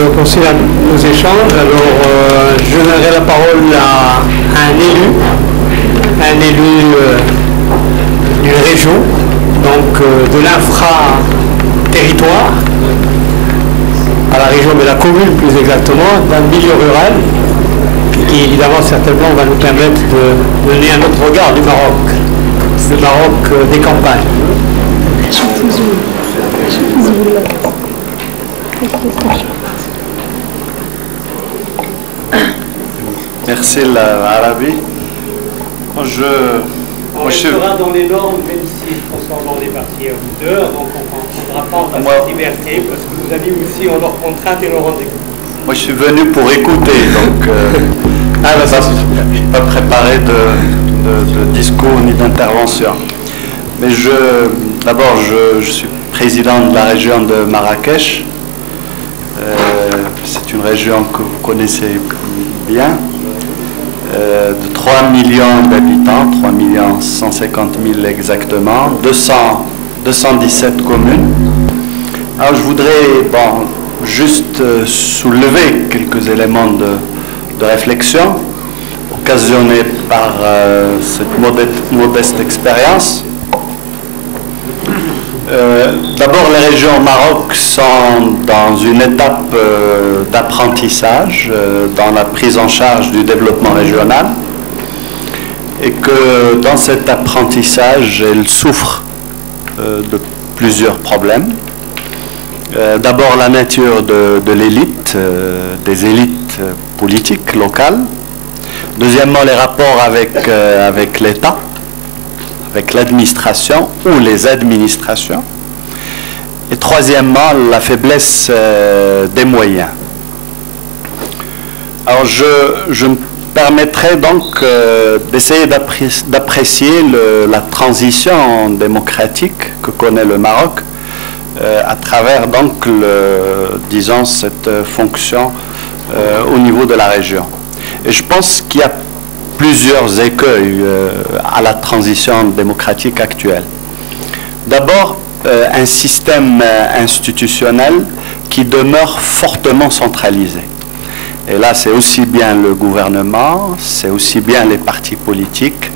poursuivre nos échanges. Alors, je donnerai la parole à un élu d'une région, donc de l'infra-territoire, à la région de la commune plus exactement, d'un milieu rural, qui évidemment certainement va nous permettre de donner un autre regard du Maroc, le Maroc des campagnes. Merci l'Arabie. On restera dans les normes, même si concernant les partis auditeurs, donc on ne prendra pas en cette liberté, parce que nos amis aussi ont leurs contraintes et leurs rendez-vous. Moi, je suis venu pour écouter, donc je n'ai pas préparé de discours ni d'intervention. Mais d'abord, je suis président de la région de Marrakech. C'est une région que vous connaissez bien, de 3 millions d'habitants, 3 150 000 exactement, 217 communes. Alors je voudrais juste soulever quelques éléments de réflexion occasionnés par cette modeste expérience. D'abord, les régions au Maroc sont dans une étape d'apprentissage dans la prise en charge du développement régional, et que dans cet apprentissage, elles souffrent de plusieurs problèmes. D'abord, la nature de l'élite, des élites politiques locales. Deuxièmement, les rapports avec l'État, avec l'administration ou les administrations. Et troisièmement, la faiblesse des moyens. Alors je me permettrai donc d'essayer d'apprécier la transition démocratique que connaît le Maroc à travers donc disons cette fonction au niveau de la région. Et je pense qu'il y a plusieurs écueils à la transition démocratique actuelle. D'abord, un système institutionnel qui demeure fortement centralisé. Et là, c'est aussi bien le gouvernement, c'est aussi bien les partis politiques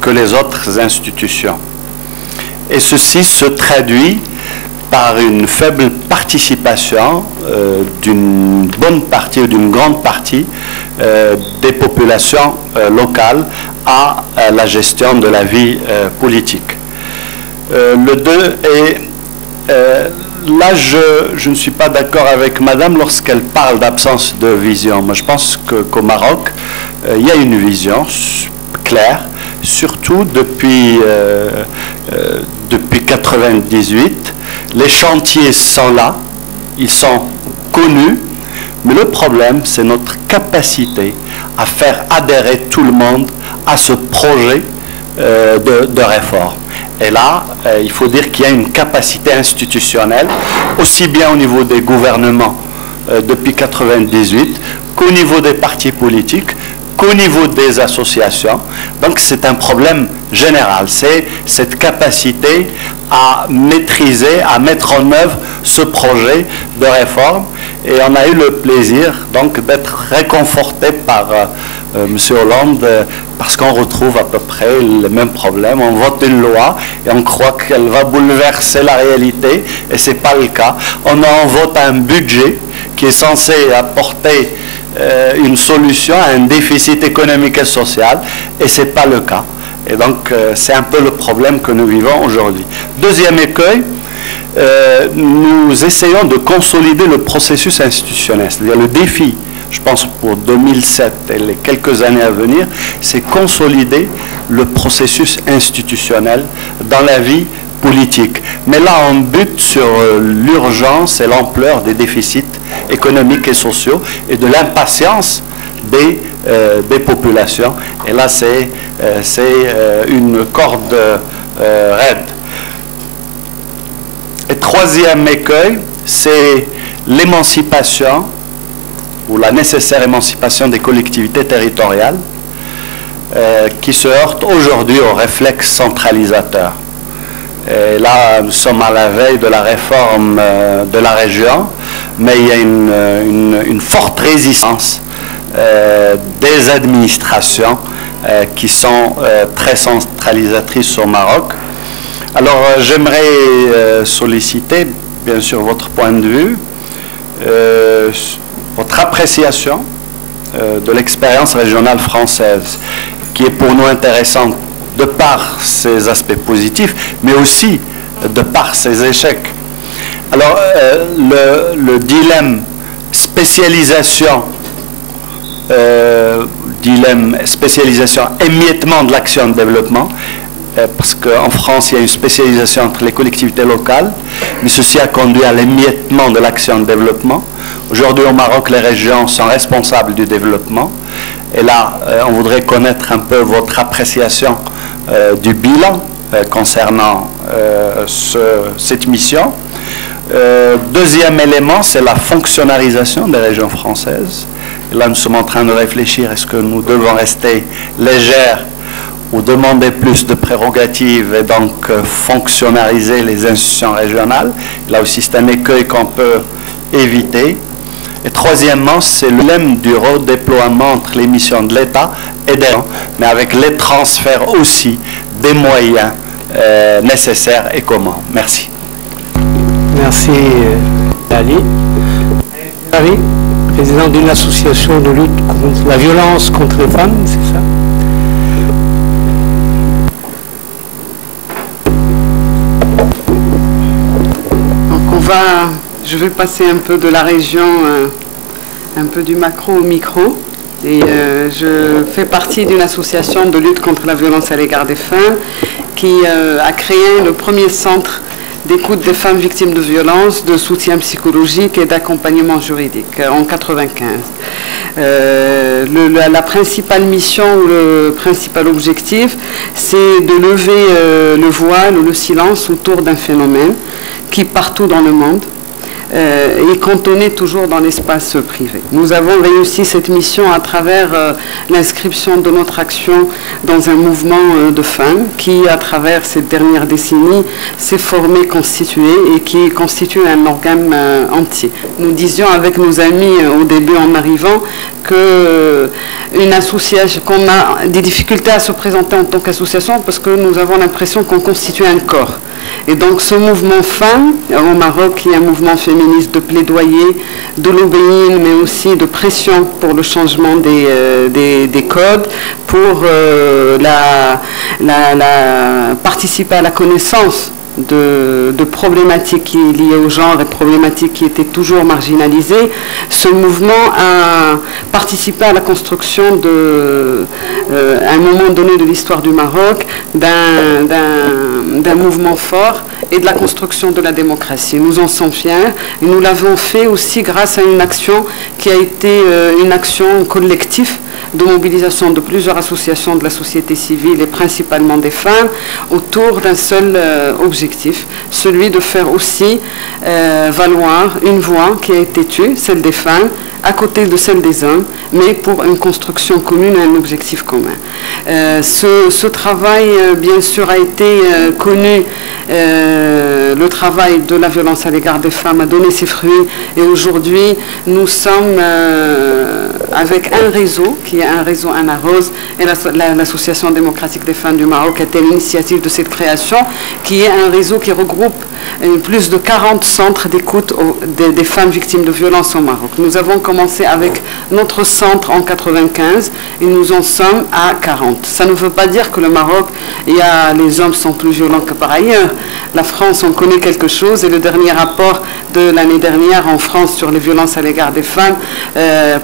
que les autres institutions. Et ceci se traduit par une faible participation d'une bonne partie ou d'une grande partie des populations locales à la gestion de la vie politique. Le 2 est, là je ne suis pas d'accord avec Madame lorsqu'elle parle d'absence de vision. Moi je pense qu'au Maroc, il y a une vision claire, surtout depuis 1998. Les chantiers sont là, ils sont connus, mais le problème, c'est notre capacité à faire adhérer tout le monde à ce projet de réforme. Et là, il faut dire qu'il y a une capacité institutionnelle, aussi bien au niveau des gouvernements depuis 1998, qu'au niveau des partis politiques, qu'au niveau des associations. Donc c'est un problème général, c'est cette capacité à maîtriser, à mettre en œuvre ce projet de réforme. Et on a eu le plaisir donc d'être réconforté par M. Hollande, parce qu'on retrouve à peu près les mêmes problèmes. On vote une loi et on croit qu'elle va bouleverser la réalité, et ce n'est pas le cas. On vote un budget qui est censé apporter une solution à un déficit économique et social, et ce n'est pas le cas. Et donc c'est un peu le problème que nous vivons aujourd'hui. Deuxième écueil, nous essayons de consolider le processus institutionnel. C'est-à-dire le défi, je pense pour 2007 et les quelques années à venir, c'est consolider le processus institutionnel dans la vie politique. Mais là, on bute sur l'urgence et l'ampleur des déficits économiques et sociaux et de l'impatience des populations. Et là, c'est une corde raide. Et troisième écueil, c'est l'émancipation ou la nécessaire émancipation des collectivités territoriales qui se heurtent aujourd'hui au réflexe centralisateur. Et là, nous sommes à la veille de la réforme de la région, mais il y a une forte résistance des administrations qui sont très centralisatrices au Maroc. Alors j'aimerais solliciter bien sûr votre point de vue, votre appréciation de l'expérience régionale française, qui est pour nous intéressante de par ses aspects positifs, mais aussi de par ses échecs. Alors, le dilemme spécialisation, émiettement de l'action de développement, parce qu'en France, il y a une spécialisation entre les collectivités locales, mais ceci a conduit à l'émiettement de l'action de développement. Aujourd'hui, au Maroc, les régions sont responsables du développement. Et là, on voudrait connaître un peu votre appréciation du bilan concernant cette mission. Deuxième élément, c'est la fonctionnalisation des régions françaises. Et là, nous sommes en train de réfléchir, est-ce que nous devons rester légères ou demander plus de prérogatives et donc fonctionnaliser les institutions régionales. Là aussi, c'est un écueil qu'on peut éviter. Et troisièmement, c'est le dilemme du redéploiement entre les missions de l'État et des gens, mais avec les transferts aussi des moyens nécessaires et communs. Merci. Merci, Ali. Ali, président d'une association de lutte contre la violence contre les femmes, c'est ça? Je vais passer un peu de la région, un peu du macro au micro. Et je fais partie d'une association de lutte contre la violence à l'égard des femmes qui a créé le premier centre d'écoute des femmes victimes de violences, de soutien psychologique et d'accompagnement juridique en 1995. La principale mission ou le principal objectif, c'est de lever le voile ou le silence autour d'un phénomène qui, partout dans le monde, est cantonné toujours dans l'espace privé. Nous avons réussi cette mission à travers l'inscription de notre action dans un mouvement de femmes qui, à travers cette dernière décennie, s'est formé, constitué et qui constitue un organe entier. Nous disions avec nos amis au début en arrivant que une association, qu'on a des difficultés à se présenter en tant qu'association parce que nous avons l'impression qu'on constitue un corps. Et donc ce mouvement femmes au Maroc, qui est un mouvement féministe de plaidoyer, de lobbying, mais aussi de pression pour le changement des codes, pour participer à la connaissance de problématiques liées au genre et problématiques qui étaient toujours marginalisées. Ce mouvement a participé à la construction à un moment donné de l'histoire du Maroc d'un mouvement fort et de la construction de la démocratie. Nous en sommes fiers et nous l'avons fait aussi grâce à une action qui a été une action collective de mobilisation de plusieurs associations de la société civile et principalement des femmes autour d'un seul objectif, celui de faire aussi valoir une voix qui a été tue, celle des femmes, à côté de celle des hommes, mais pour une construction commune et un objectif commun. Ce travail, bien sûr, a été connu. Le travail de la violence à l'égard des femmes a donné ses fruits et aujourd'hui, nous sommes avec un réseau, qui est un réseau Anna Rose, et l'Association démocratique des femmes du Maroc a été l'initiative de cette création, qui est un réseau qui regroupe plus de 40 centres d'écoute des femmes victimes de violences au Maroc. Nous avons commencé avec notre centre en 1995 et nous en sommes à 40. Ça ne veut pas dire que le Maroc, les hommes sont plus violents que par ailleurs. La France, on connaît quelque chose et le dernier rapport de l'année dernière en France sur les violences à l'égard des femmes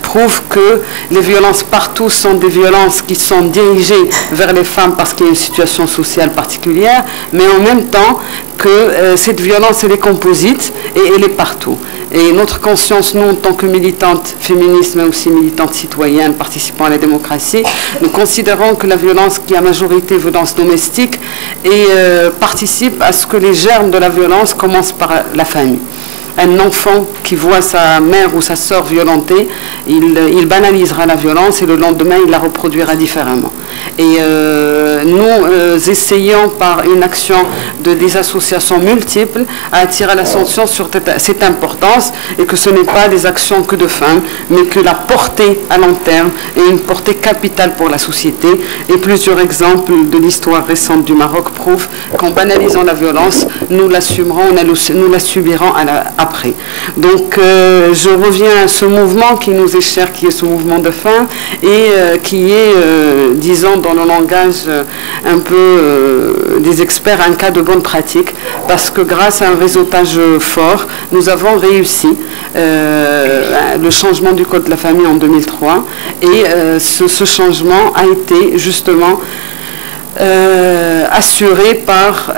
prouve que les violences partout sont des violences qui sont dirigées vers les femmes parce qu'il y a une situation sociale particulière, mais en même temps que cette violence, elle est composite et elle est partout. Et notre conscience, nous, en tant que militantes féministes, mais aussi militantes citoyennes, participant à la démocratie, nous considérons que la violence, qui est à majorité violence domestique, participe à ce que les germes de la violence commencent par la famille. un enfant qui voit sa mère ou sa sœur violentée, il banalisera la violence et le lendemain, il la reproduira différemment. Et nous essayons par une action des associations multiples à attirer l'attention sur cette importance et que ce n'est pas des actions que de femmes, mais que la portée à long terme est une portée capitale pour la société. Et plusieurs exemples de l'histoire récente du Maroc prouvent qu'en banalisant la violence, nous l'assumerons, nous la subirons après. Donc je reviens à ce mouvement qui nous est cher, qui est ce mouvement de femmes et qui est, disons, dans le langage un peu des experts, un cas de bonne pratique, parce que grâce à un réseautage fort, nous avons réussi le changement du Code de la famille en 2003 et ce changement a été justement assuré par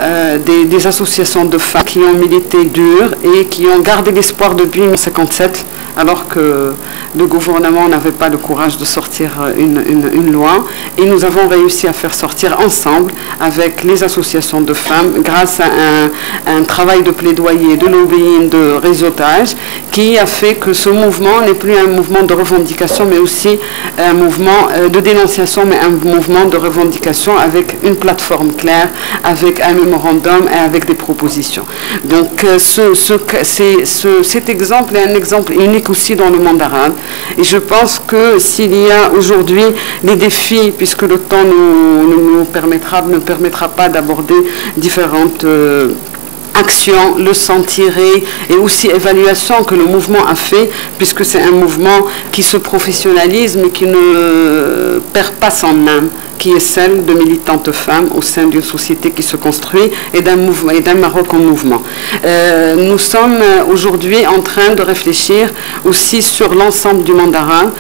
des associations de femmes qui ont milité dur et qui ont gardé l'espoir depuis 1957, alors que le gouvernement n'avait pas le courage de sortir une loi. Et nous avons réussi à faire sortir ensemble, avec les associations de femmes, grâce à un travail de plaidoyer, de lobbying, de réseautage, qui a fait que ce mouvement n'est plus un mouvement de revendication, mais aussi un mouvement de dénonciation, mais un mouvement de revendication avec une plateforme claire, avec un mémorandum et avec des propositions. Donc cet exemple est un exemple unique aussi dans le monde arabe. Et je pense que s'il y a aujourd'hui des défis, puisque le temps ne permettra pas d'aborder différentes action, leçons tirées et aussi évaluation que le mouvement a fait, puisque c'est un mouvement qui se professionnalise mais qui ne perd pas son âme, qui est celle de militantes femmes au sein d'une société qui se construit et d'un Maroc en mouvement. Nous sommes aujourd'hui en train de réfléchir aussi sur l'ensemble du monde arabe.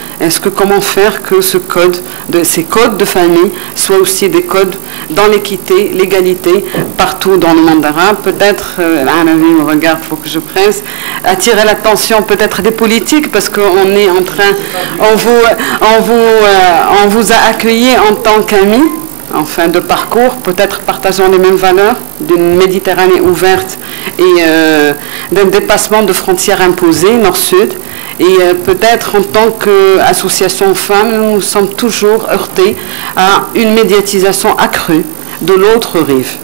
Comment faire que ces codes de famille soient aussi des codes dans l'équité, l'égalité partout dans le monde arabe. Peut-être, Alavi me regarde, il faut que je presse, attirer l'attention peut-être des politiques, parce qu'on est en train, on vous a accueilli en tant qu'amis, en fin de parcours, peut-être partageant les mêmes valeurs d'une Méditerranée ouverte et d'un dépassement de frontières imposées, nord-sud. Et peut-être en tant qu'association femmes, nous sommes toujours heurtés à une médiatisation accrue de l'autre rive.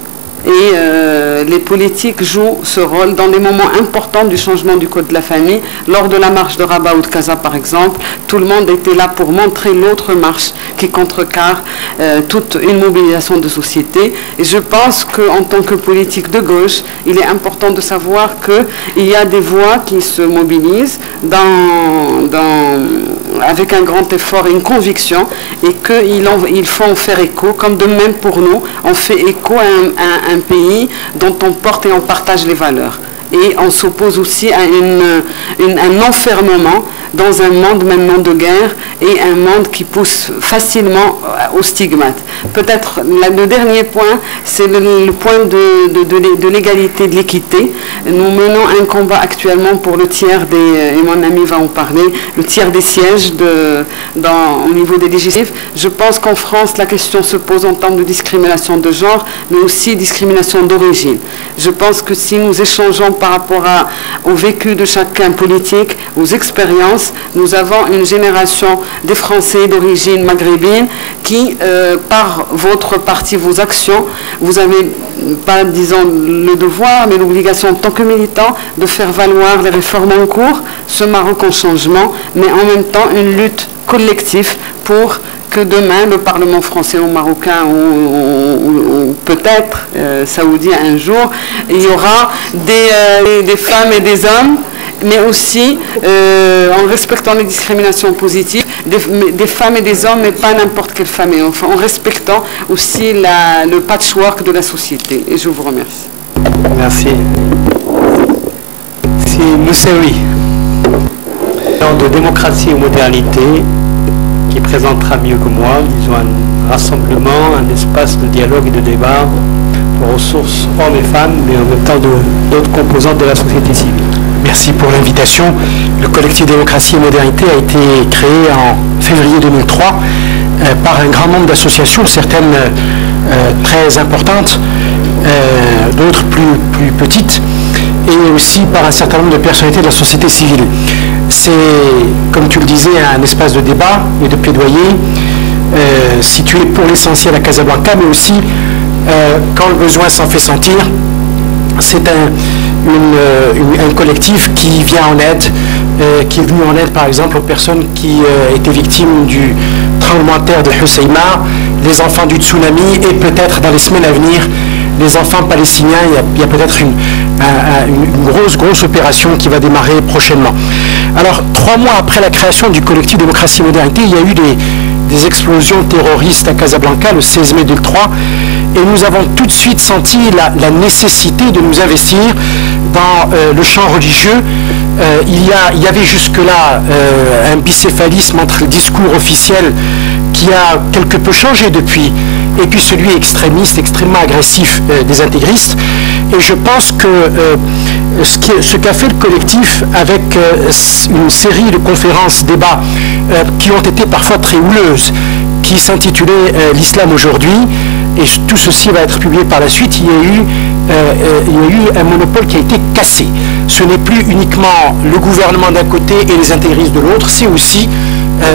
Et les politiques jouent ce rôle dans les moments importants du changement du Code de la famille. Lors de la marche de Rabat ou de Casa, par exemple, tout le monde était là pour montrer l'autre marche qui contrecarre toute une mobilisation de société. Et je pense qu'en tant que politique de gauche, il est important de savoir qu'il y a des voix qui se mobilisent avec un grand effort et une conviction, et qu'il faut en faire écho, comme de même pour nous, on fait écho à un pays dont on porte et on partage les valeurs. Et on s'oppose aussi à un enfermement dans un monde maintenant de guerre et un monde qui pousse facilement au stigmate. Peut-être le dernier point, c'est le point de l'égalité, de l'équité. Nous menons un combat actuellement pour le tiers et mon ami va en parler, le tiers des sièges au niveau des législatives. Je pense qu'en France, la question se pose en termes de discrimination de genre, mais aussi discrimination d'origine. Je pense que si nous échangeons par rapport au vécu de chacun politique, aux expériences, nous avons une génération des Français d'origine maghrébine qui, par votre parti, vos actions, vous n'avez pas, disons, le devoir, mais l'obligation en tant que militant de faire valoir les réformes en cours, ce Maroc en changement, mais en même temps une lutte collective pour que demain, le Parlement français ou marocain ou peut-être saoudien un jour, il y aura des femmes et des hommes, mais aussi en respectant les discriminations positives, des femmes et des hommes, mais pas n'importe quelle femme et enfant, en respectant aussi le patchwork de la société. Et je vous remercie. Merci. Si Moussaoui, de démocratie ou modernité, qui présentera mieux que moi, disons, un rassemblement, un espace de dialogue et de débat aux ressources hommes et femmes, mais en même temps d'autres composantes de la société civile. Merci pour l'invitation. Le collectif Démocratie et Modernité a été créé en février 2003 par un grand nombre d'associations, certaines très importantes, d'autres plus petites. et aussi par un certain nombre de personnalités de la société civile. C'est, comme tu le disais, un espace de débat et de plaidoyer situé pour l'essentiel à Casablanca, mais aussi, quand le besoin s'en fait sentir, c'est un collectif qui vient en aide, qui est venu en aide par exemple aux personnes qui étaient victimes du tremblement de terre de Hoceima, les enfants du tsunami et peut-être dans les semaines à venir les enfants palestiniens. Il y a peut-être une grosse opération qui va démarrer prochainement. Alors 3 mois après la création du collectif Démocratie et Modernité, il y a eu des explosions terroristes à Casablanca le 16 mai 2003 et nous avons tout de suite senti la nécessité de nous investir dans le champ religieux. Il y avait jusque-là un bicéphalisme entre le discours officiel qui a quelque peu changé depuis et puis celui extrémiste, extrêmement agressif des intégristes. Et je pense que ce qu'a fait le collectif avec une série de conférences, débats qui ont été parfois très houleuses, qui s'intitulait L'Islam aujourd'hui, et tout ceci va être publié par la suite, il y a eu un monopole qui a été cassé. Ce n'est plus uniquement le gouvernement d'un côté et les intégristes de l'autre, c'est aussi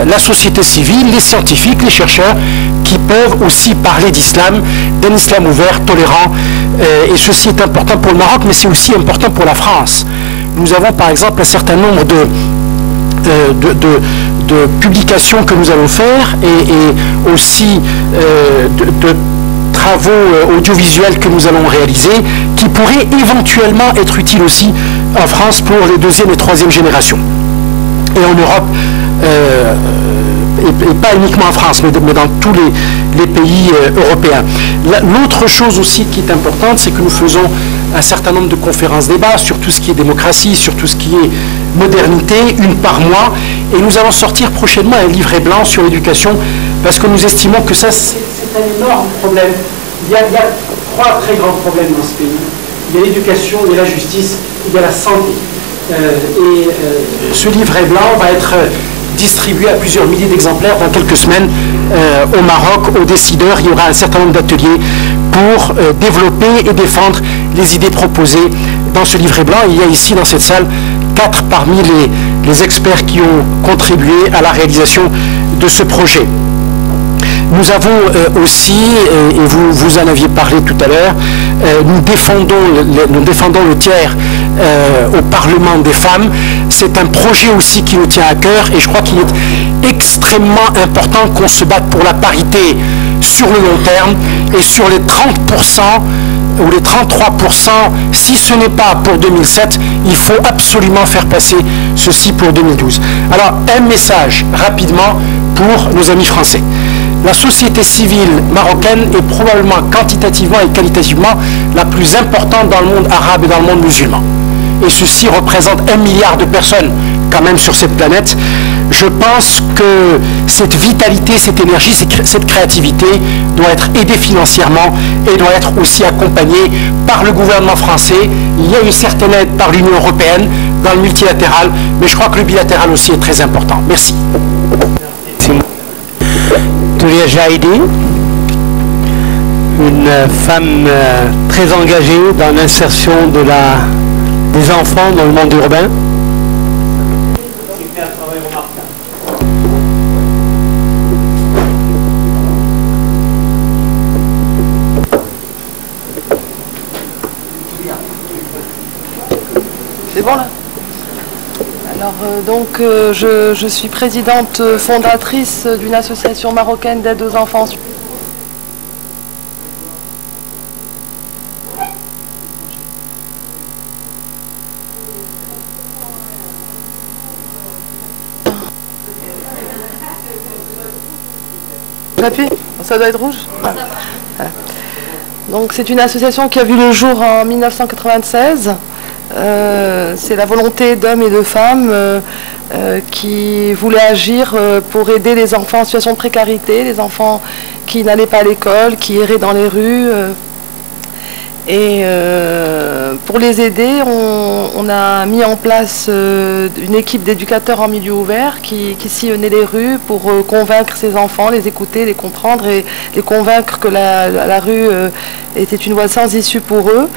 la société civile, les scientifiques, les chercheurs, qui peuvent aussi parler d'islam, d'un islam ouvert, tolérant, et ceci est important pour le Maroc, mais c'est aussi important pour la France. Nous avons par exemple un certain nombre de publications que nous allons faire, et aussi de travaux audiovisuels que nous allons réaliser, qui pourraient éventuellement être utiles aussi en France pour les 2e et 3e générations. Et en Europe, et pas uniquement en France, mais dans tous les pays européens. L'autre chose aussi qui est importante, c'est que nous faisons un certain nombre de conférences-débats sur tout ce qui est démocratie, sur tout ce qui est modernité, une par mois, et nous allons sortir prochainement un livret blanc sur l'éducation, parce que nous estimons que ça, c'est un énorme problème. Il y a 3 très grands problèmes dans ce pays. Il y a l'éducation, il y a la justice, il y a la santé. Ce livret blanc va être distribué à plusieurs milliers d'exemplaires dans quelques semaines au Maroc, aux décideurs. Il y aura un certain nombre d'ateliers pour développer et défendre les idées proposées dans ce livret blanc. Il y a ici dans cette salle 4 parmi les experts qui ont contribué à la réalisation de ce projet. Nous avons aussi, et vous en aviez parlé tout à l'heure, nous défendons le tiers au Parlement des femmes. C'est un projet aussi qui nous tient à cœur, et je crois qu'il est extrêmement important qu'on se batte pour la parité sur le long terme, et sur les 30% ou les 33%, si ce n'est pas pour 2007, il faut absolument faire passer ceci pour 2012. Alors, un message rapidement pour nos amis français. La société civile marocaine est probablement quantitativement et qualitativement la plus importante dans le monde arabe et dans le monde musulman. Et ceci représente 1 milliard de personnes quand même sur cette planète. Je pense que cette vitalité, cette énergie, cette créativité doit être aidée financièrement et doit être aussi accompagnée par le gouvernement français. Il y a une certaine aide par l'Union européenne dans le multilatéral, mais je crois que le bilatéral aussi est très important. Merci. Touria Jaïdi, une femme très engagée dans l'insertion des enfants dans le monde urbain. Qui fait un travail remarquable. C'est bon là? Alors, je suis présidente fondatrice d'une association marocaine d'aide aux enfants. J'appuie? Ça doit être rouge? Voilà. Donc c'est une association qui a vu le jour en 1996. C'est la volonté d'hommes et de femmes qui voulaient agir pour aider les enfants en situation de précarité, les enfants qui n'allaient pas à l'école, qui erraient dans les rues. Et pour les aider, on a mis en place une équipe d'éducateurs en milieu ouvert qui sillonnait les rues pour convaincre ces enfants, les écouter, les comprendre et les convaincre que la rue était une voie sans issue pour eux.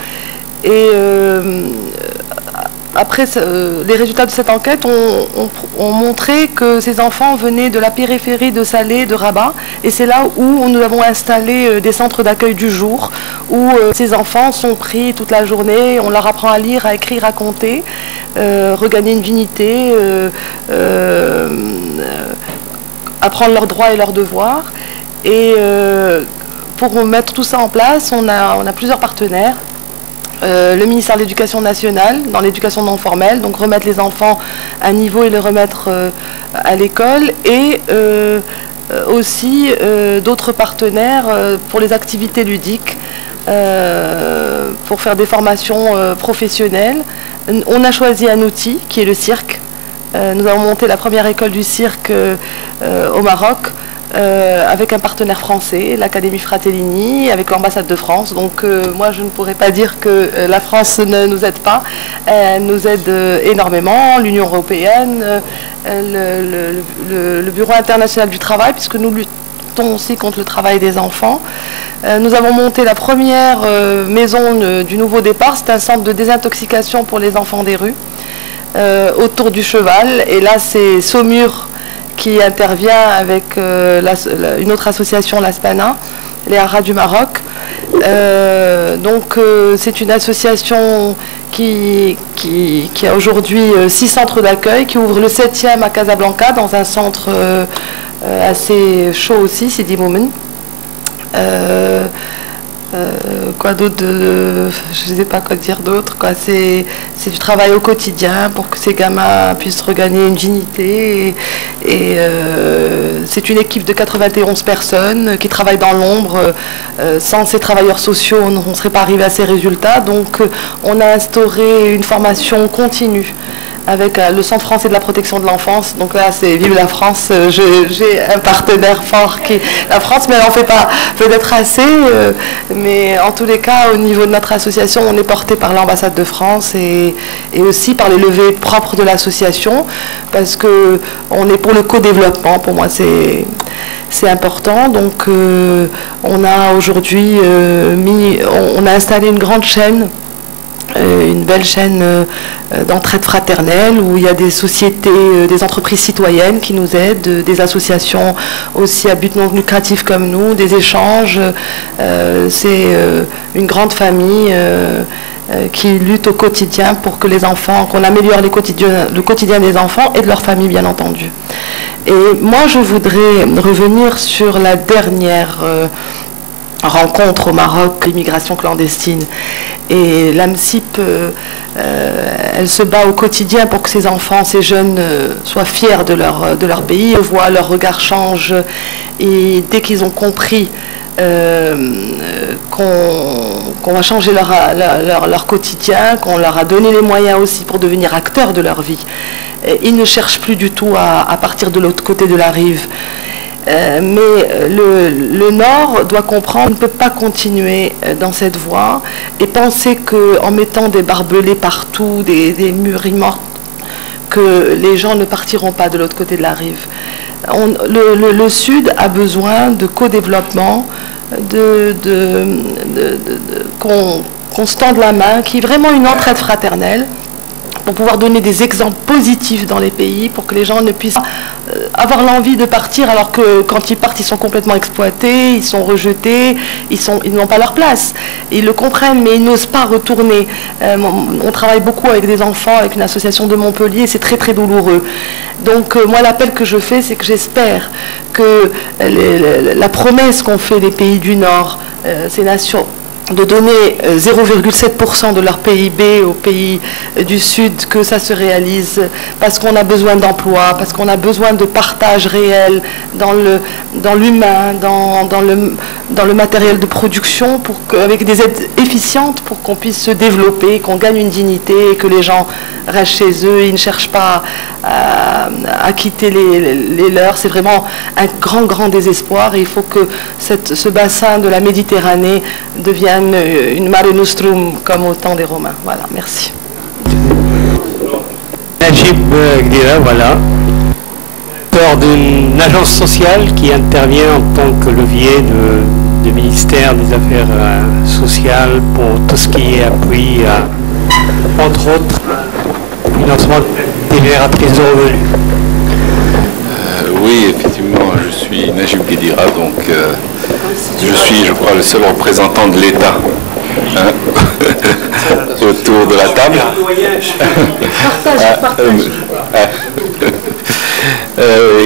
Et après, les résultats de cette enquête ont montré que ces enfants venaient de la périphérie de Salé, de Rabat, et c'est là où nous avons installé des centres d'accueil du jour, où ces enfants sont pris toute la journée, on leur apprend à lire, à écrire, à compter, regagner une dignité, apprendre leurs droits et leurs devoirs. Et pour mettre tout ça en place, on a plusieurs partenaires. Le ministère de l'Éducation nationale, dans l'éducation non formelle, donc remettre les enfants à niveau et les remettre à l'école, et aussi d'autres partenaires pour les activités ludiques, pour faire des formations professionnelles. On a choisi un outil qui est le cirque. Nous avons monté la première école du cirque au Maroc, avec un partenaire français, l'Académie Fratellini, avec l'ambassade de France. Donc moi je ne pourrais pas dire que la France ne nous aide pas, elle nous aide énormément, l'Union européenne, le Bureau international du travail, puisque nous luttons aussi contre le travail des enfants. Nous avons monté la première maison du nouveau départ, c'est un centre de désintoxication pour les enfants des rues, autour du cheval, et là c'est Saumur qui intervient avec une autre association, l'Aspana, les Haras du Maroc. Donc c'est une association qui a aujourd'hui 6 centres d'accueil, qui ouvre le 7e à Casablanca, dans un centre assez chaud aussi, Sidi Moumen. Quoi d'autre, je ne sais pas quoi dire d'autre. C'est du travail au quotidien pour que ces gamins puissent regagner une dignité. Et c'est une équipe de 91 personnes qui travaillent dans l'ombre. Sans ces travailleurs sociaux, on ne serait pas arrivé à ces résultats. Donc on a instauré une formation continue avec le Centre français de la protection de l'enfance. Donc là, c'est vive la France. J'ai un partenaire fort qui est la France, mais elle n'en fait pas peut-être assez. Mais en tous les cas, au niveau de notre association, on est porté par l'ambassade de France et aussi par les levées propres de l'association, parce qu'on est pour le co-développement. Pour moi, c'est important. Donc on a aujourd'hui on a installé une grande chaîne, une belle chaîne d'entraide fraternelle, où il y a des sociétés, des entreprises citoyennes qui nous aident, des associations aussi à but non lucratif comme nous, des échanges. C'est une grande famille qui lutte au quotidien pour que les enfants, qu'on améliore le quotidien des enfants et de leurs familles, bien entendu. Et moi, je voudrais revenir sur la dernière rencontre au Maroc, l'immigration clandestine. Et l'AMSIP, elle se bat au quotidien pour que ces enfants, ces jeunes soient fiers de leur pays, voient leur regard change. Et dès qu'ils ont compris qu'on va changer leur quotidien, qu'on leur a donné les moyens aussi pour devenir acteurs de leur vie, ils ne cherchent plus du tout à partir de l'autre côté de la rive. Mais le Nord doit comprendre, ne peut pas continuer dans cette voie et penser qu'en mettant des barbelés partout, des murs immenses, que les gens ne partiront pas de l'autre côté de la rive. Le Sud a besoin de co-développement, qu'on se tende la main, qu'il y ait vraiment une entraide fraternelle, pour pouvoir donner des exemples positifs dans les pays, pour que les gens ne puissent pas avoir l'envie de partir, alors que quand ils partent, ils sont complètement exploités, ils sont rejetés, ils n'ont pas leur place. Ils le comprennent, mais ils n'osent pas retourner. On travaille beaucoup avec des enfants, avec une association de Montpellier, c'est très très douloureux. Donc moi, l'appel que je fais, c'est que j'espère que la promesse qu'ont fait les pays du Nord, ces nations, de donner 0,7% de leur PIB aux pays du Sud, que ça se réalise, parce qu'on a besoin d'emploi, parce qu'on a besoin de partage réel dans l'humain, dans le matériel de production, avec des aides efficientes pour qu'on puisse se développer, qu'on gagne une dignité et que les gens restent chez eux, ils ne cherchent pas à quitter les leurs. C'est vraiment un grand désespoir, et il faut que ce bassin de la Méditerranée devienne une mare nostrum comme au temps des Romains. Voilà, merci. Najib Gdira, voilà, directeur d'une agence sociale qui intervient en tant que levier du ministère des Affaires sociales pour tout ce qui est appui, entre autres, financement des génératrices de revenus. Oui, effectivement, je suis Najib Guédira, donc je suis, je crois, le seul représentant de l'État autour de la table.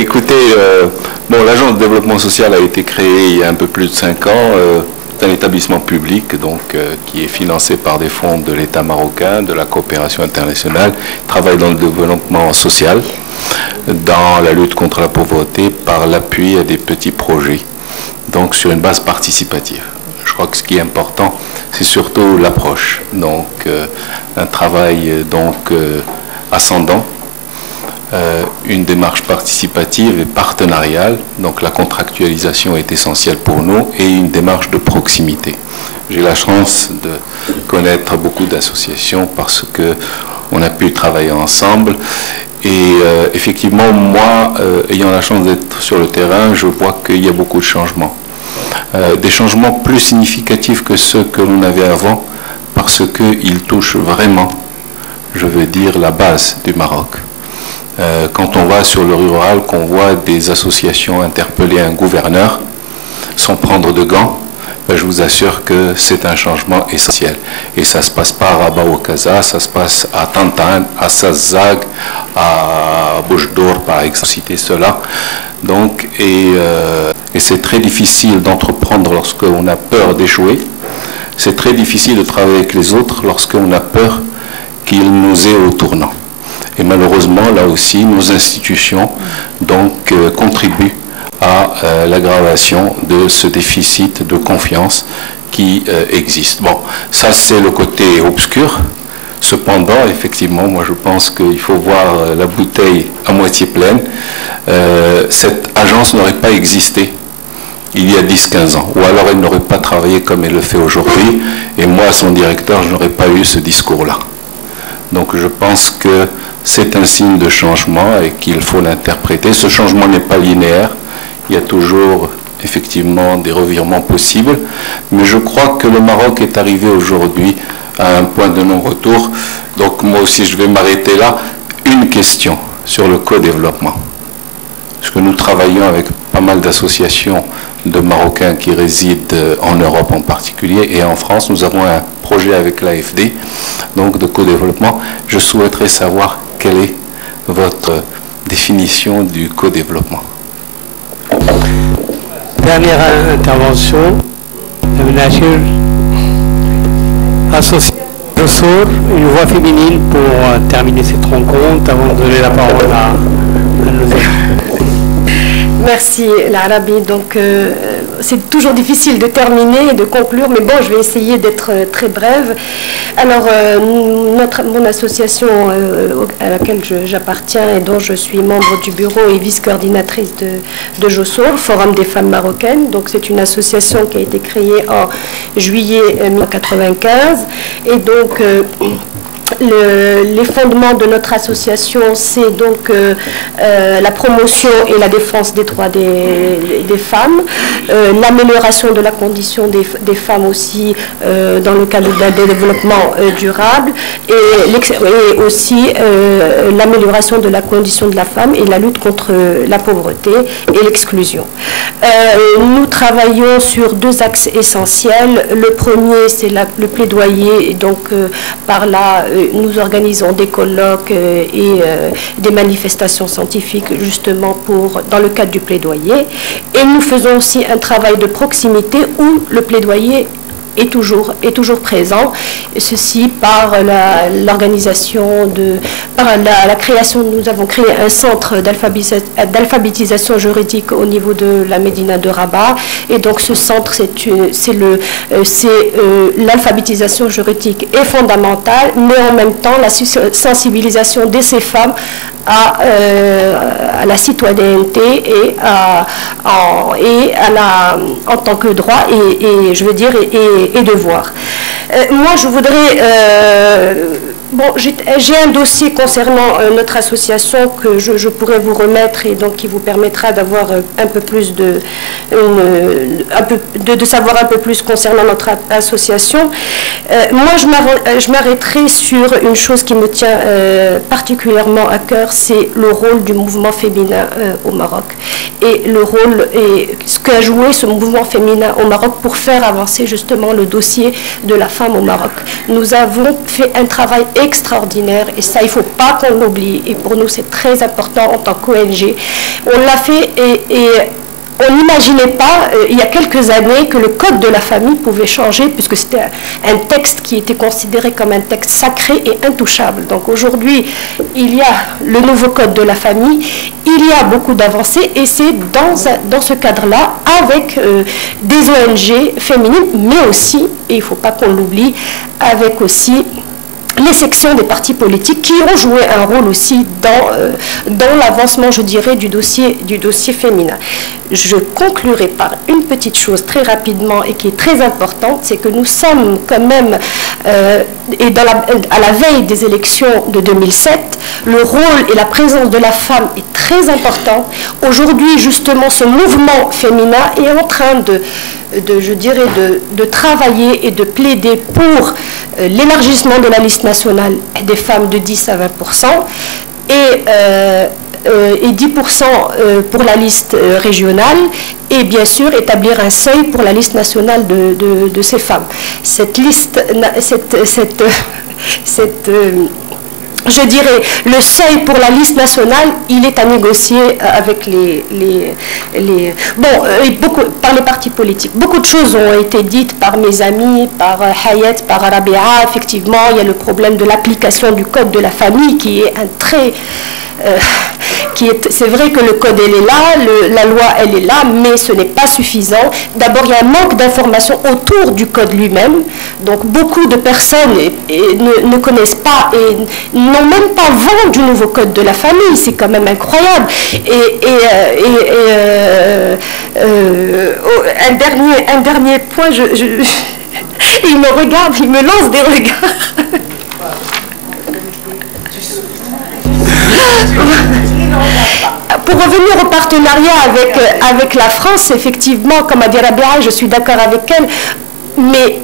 Écoutez, bon, l'Agence de développement social a été créée il y a un peu plus de 5 ans. C'est un établissement public donc, qui est financé par des fonds de l'État marocain, de la coopération internationale, travaille dans le développement social, dans la lutte contre la pauvreté, par l'appui à des petits projets, donc sur une base participative. Je crois que ce qui est important, c'est surtout l'approche, donc un travail donc ascendant, une démarche participative et partenariale, donc la contractualisation est essentielle pour nous, et une démarche de proximité. J'ai la chance de connaître beaucoup d'associations parce que on a pu travailler ensemble. Et effectivement, moi, ayant la chance d'être sur le terrain, je vois qu'il y a beaucoup de changements. Des changements plus significatifs que ceux que l'on avait avant, parce qu'ils touchent vraiment, je veux dire, la base du Maroc. Quand on va sur le rural, qu'on voit des associations interpeller un gouverneur sans prendre de gants, je vous assure que c'est un changement essentiel. Et ça ne se passe pas à Rabat ou Casa, ça se passe à Tantan, à Sazag, à Boujdour, par exemple, citer cela. Donc, et c'est très difficile d'entreprendre lorsqu'on a peur d'échouer. C'est très difficile de travailler avec les autres lorsqu'on a peur qu'ils nous aient au tournant. Et malheureusement, là aussi, nos institutions donc, contribuent à l'aggravation de ce déficit de confiance qui existe. Bon, ça c'est le côté obscur. Cependant, effectivement, moi je pense qu'il faut voir la bouteille à moitié pleine. Cette agence n'aurait pas existé il y a 10-15 ans, ou alors elle n'aurait pas travaillé comme elle le fait aujourd'hui, et moi, son directeur, je n'aurais pas eu ce discours-là. Donc je pense que c'est un signe de changement et qu'il faut l'interpréter. Ce changement n'est pas linéaire. Il y a toujours effectivement des revirements possibles, mais je crois que le Maroc est arrivé aujourd'hui à un point de non-retour. Donc moi aussi je vais m'arrêter là. Une question sur le co-développement. Parce que nous travaillons avec pas mal d'associations de Marocains qui résident en Europe en particulier et en France. Nous avons un projet avec l'AFD, donc de co-développement. Je souhaiterais savoir quelle est votre définition du co-développement. Dernière intervention, associé Jossour, une voix féminine pour terminer cette rencontre avant de donner la parole à nos invités. Merci l'Arabie. Donc c'est toujours difficile de terminer et de conclure, mais bon, je vais essayer d'être très brève. Alors mon association à laquelle j'appartiens et dont je suis membre du bureau et vice-coordinatrice de Jossour, Forum des femmes marocaines. Donc c'est une association qui a été créée en juillet 1995 et donc les fondements de notre association, c'est donc la promotion et la défense des droits des femmes, l'amélioration de la condition des femmes aussi dans le cadre d'un développement durable et aussi l'amélioration de la condition de la femme et la lutte contre la pauvreté et l'exclusion. Nous travaillons sur deux axes essentiels. Le premier, c'est le plaidoyer, donc par là, nous organisons des colloques et des manifestations scientifiques justement dans le cadre du plaidoyer. Et nous faisons aussi un travail de proximité où le plaidoyer est toujours présent, et ceci par l'organisation par la création, nous avons créé un centre d'alphabétisation juridique au niveau de la Médina de Rabat, et donc ce centre, l'alphabétisation juridique est fondamentale, mais en même temps la sensibilisation de ces femmes à la citoyenneté et en tant que droit et je veux dire et devoir. Moi, je voudrais... bon, j'ai un dossier concernant notre association que je pourrais vous remettre et donc qui vous permettra d'avoir un peu plus de savoir un peu plus concernant notre association. Moi, je m'arrêterai sur une chose qui me tient particulièrement à cœur, c'est le rôle du mouvement féminin au Maroc et le rôle et ce qu'a joué ce mouvement féminin au Maroc pour faire avancer justement le dossier de la femme au Maroc. Nous avons fait un travail extraordinaire et ça, il ne faut pas qu'on l'oublie. Et pour nous, c'est très important en tant qu'ONG. On l'a fait et on n'imaginait pas, il y a quelques années, que le code de la famille pouvait changer, puisque c'était un texte qui était considéré comme un texte sacré et intouchable. Donc aujourd'hui, il y a le nouveau code de la famille, il y a beaucoup d'avancées, et c'est dans ce cadre-là, avec des ONG féminines, mais aussi, et il ne faut pas qu'on l'oublie, avec aussi les sections des partis politiques qui ont joué un rôle aussi dans l'avancement, je dirais, du dossier féminin. Je conclurai par une petite chose très rapidement et qui est très importante, c'est que nous sommes quand même, à la veille des élections de 2007, le rôle et la présence de la femme est très important. Aujourd'hui, justement, ce mouvement féminin est en train je dirais, de travailler et de plaider pour l'élargissement de la liste nationale des femmes de 10 à 20% et 10% pour la liste régionale et bien sûr établir un seuil pour la liste nationale de ces femmes. Cette liste, je dirais, le seuil pour la liste nationale, il est à négocier avec par les partis politiques. Beaucoup de choses ont été dites par mes amis, par Hayat, par Rabia. Effectivement, il y a le problème de l'application du code de la famille qui est un très... c'est vrai que le code elle est là, la loi elle est là, mais ce n'est pas suffisant. D'abord il y a un manque d'informations autour du code lui-même, donc beaucoup de personnes ne connaissent pas et n'ont même pas vent du nouveau code de la famille, c'est quand même incroyable. Un dernier point, il me regarde, il me lance des regards. Pour revenir au partenariat avec la France, effectivement, comme a dit Rabia, je suis d'accord avec elle, mais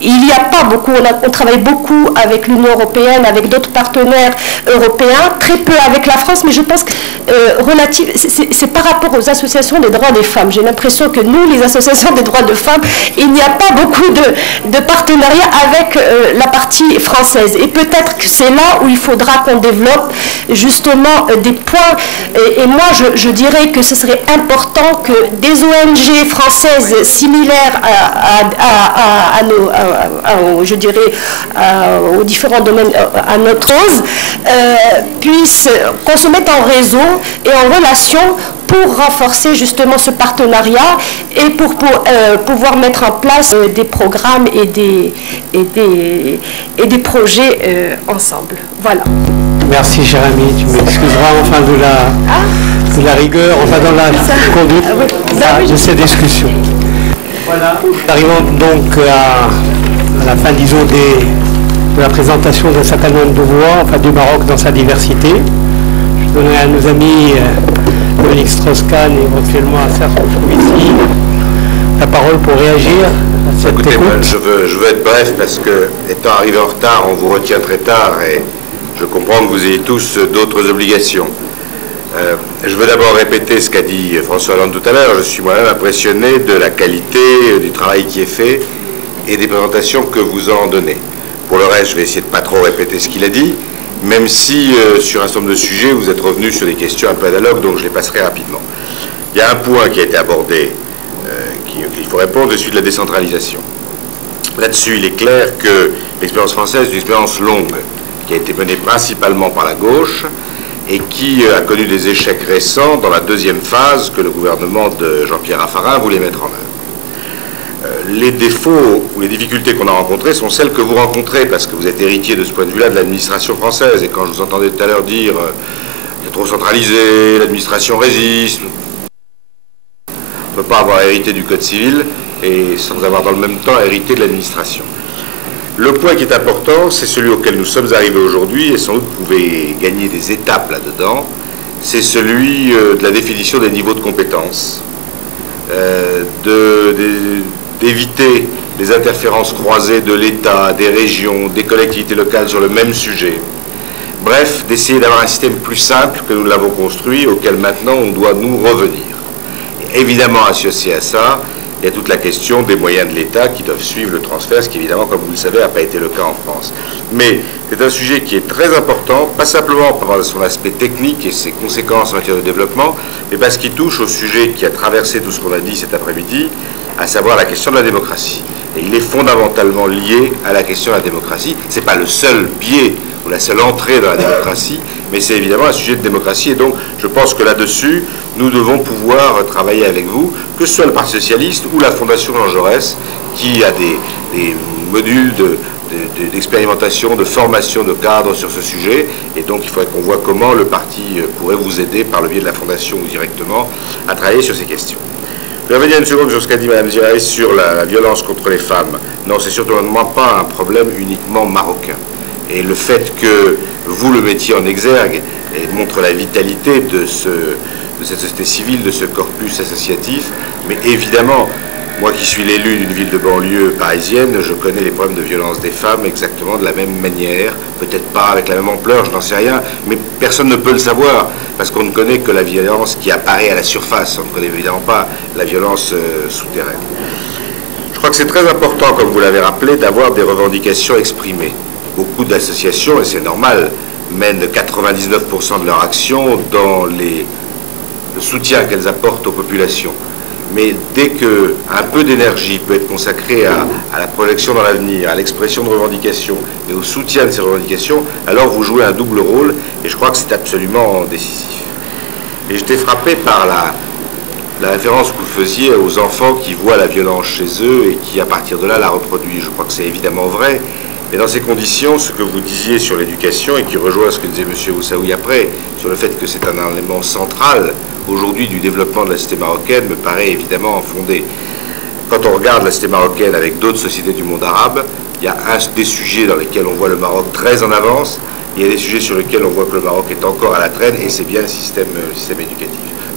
il n'y a pas beaucoup, on travaille beaucoup avec l'Union européenne, avec d'autres partenaires européens, très peu avec la France, mais je pense que c'est par rapport aux associations des droits des femmes. J'ai l'impression que nous, les associations des droits de femmes, il n'y a pas beaucoup de partenariat avec la partie française. Et peut-être que c'est là où il faudra qu'on développe justement des points. Et moi, je dirais que ce serait important que des ONG françaises similaires je dirais, aux différents domaines, à notre cause, qu'on se mette en réseau et en relation pour renforcer justement ce partenariat et pour pouvoir mettre en place des programmes et des projets ensemble. Voilà. Merci, cher ami. Tu m'excuseras enfin de la rigueur, enfin dans la conduite de ces discussions. Voilà. Nous arrivons donc à la fin, disons, de la présentation d'un certain nombre de voix, enfin du Maroc dans sa diversité. Je donnerai à nos amis Dominique Strauss-Kahn et éventuellement à Serge Mouskovici la parole pour réagir à cette écoute. Je veux être bref parce que, étant arrivé en retard, on vous retient très tard et je comprends que vous ayez tous d'autres obligations. Je veux d'abord répéter ce qu'a dit François Hollande tout à l'heure. Je suis moi-même impressionné de la qualité du travail qui est fait et des présentations que vous en donnez. Pour le reste, je vais essayer de ne pas trop répéter ce qu'il a dit, même si sur un certain nombre de sujets, vous êtes revenus sur des questions un peu analogues, donc je les passerai rapidement. Il y a un point qui a été abordé, qu'il faut répondre, c'est celui de la décentralisation. Là-dessus, il est clair que l'expérience française est une expérience longue, qui a été menée principalement par la gauche, et qui a connu des échecs récents dans la deuxième phase que le gouvernement de Jean-Pierre Raffarin voulait mettre en œuvre. Les défauts ou les difficultés qu'on a rencontrées sont celles que vous rencontrez, parce que vous êtes héritier de ce point de vue-là de l'administration française. Et quand je vous entendais tout à l'heure dire c'est trop centralisé, l'administration résiste, on ne peut pas avoir hérité du Code civil et sans avoir dans le même temps hérité de l'administration. Le point qui est important, c'est celui auquel nous sommes arrivés aujourd'hui, et sans doute vous pouvez gagner des étapes là-dedans, c'est celui de la définition des niveaux de compétences, d'éviter les interférences croisées de l'État, des régions, des collectivités locales sur le même sujet. Bref, d'essayer d'avoir un système plus simple que nous l'avons construit, auquel maintenant on doit nous revenir. Et évidemment, associé à ça, il y a toute la question des moyens de l'État qui doivent suivre le transfert, ce qui évidemment, comme vous le savez, n'a pas été le cas en France. Mais c'est un sujet qui est très important, pas simplement par son aspect technique et ses conséquences en matière de développement, mais parce qu'il touche au sujet qui a traversé tout ce qu'on a dit cet après-midi, à savoir la question de la démocratie. Et il est fondamentalement lié à la question de la démocratie. Ce n'est pas le seul biais ou la seule entrée dans la démocratie, mais c'est évidemment un sujet de démocratie. Et donc, je pense que là-dessus, nous devons pouvoir travailler avec vous, que ce soit le Parti socialiste ou la Fondation Jean Jaurès, qui a des modules d'expérimentation, de formation de cadres sur ce sujet. Et donc, il faudrait qu'on voit comment le parti pourrait vous aider, par le biais de la Fondation ou directement, à travailler sur ces questions. Je vais revenir une seconde sur ce qu'a dit Mme Ziraï sur la violence contre les femmes. Non, c'est surtout pas un problème uniquement marocain. Et le fait que vous le mettiez en exergue et montre la vitalité de cette société civile, de ce corpus associatif, mais évidemment, moi qui suis l'élu d'une ville de banlieue parisienne, je connais les problèmes de violence des femmes exactement de la même manière, peut-être pas avec la même ampleur, je n'en sais rien, mais personne ne peut le savoir, parce qu'on ne connaît que la violence qui apparaît à la surface, on ne connaît évidemment pas la violence souterraine. Je crois que c'est très important, comme vous l'avez rappelé, d'avoir des revendications exprimées. Beaucoup d'associations, et c'est normal, mènent 99% de leur action dans le soutien qu'elles apportent aux populations. Mais dès qu'un peu d'énergie peut être consacrée à la projection dans l'avenir, à l'expression de revendications et au soutien de ces revendications, alors vous jouez un double rôle, et je crois que c'est absolument décisif. Et j'étais frappé par la référence que vous faisiez aux enfants qui voient la violence chez eux et qui, à partir de là, la reproduisent. Je crois que c'est évidemment vrai. Mais dans ces conditions, ce que vous disiez sur l'éducation, et qui rejoint ce que disait M. Moussaoui après, sur le fait que c'est un élément central aujourd'hui du développement de la cité marocaine, me paraît évidemment fondé. Quand on regarde la cité marocaine avec d'autres sociétés du monde arabe, il y a des sujets dans lesquels on voit le Maroc très en avance, il y a des sujets sur lesquels on voit que le Maroc est encore à la traîne, et c'est bien le système éducatif.